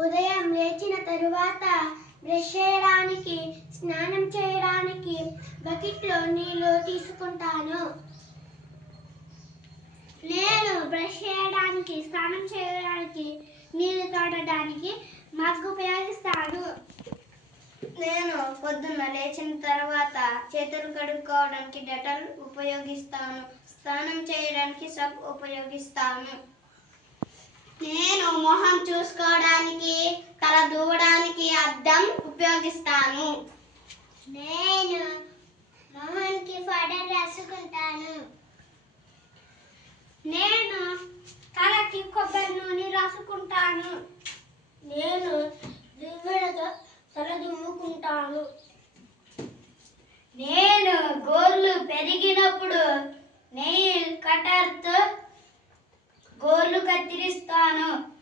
ఉదయం లేచిన తరువాత బ్రష్ చేయడానికి, స్నానం చేయడానికి బకెట్లో నీళ్లు తీసుకుంటాను. నేను బ్రష్ చేయడానికి, స్నానం చేయడానికి, నీళ్లు తోడడానికి మగ్గు ఉపయోగిస్తాను. నేను పొద్దున్న లేచిన తర్వాత చేతులు కడుక్కోవడానికి డెటాల్ ఉపయోగిస్తాను. స్నానం చేయడానికి సబ్ ఉపయోగిస్తాను. నేను మొహం చూసుకోవడానికి, తల దూవడానికి అద్దం ఉపయోగిస్తాను. నేను మొహానికి పౌడర్ రాసుకుంటాను. నేను తలకి కొబ్బరి నూనె రాసుకుంటాను. నేను దువ్వెనతో తల దువ్వుకుంటాను. నేను గోర్లు పెరిగినప్పుడు నెయిల్ కట్టర్తో గోర్లు కత్తిరిస్తాను.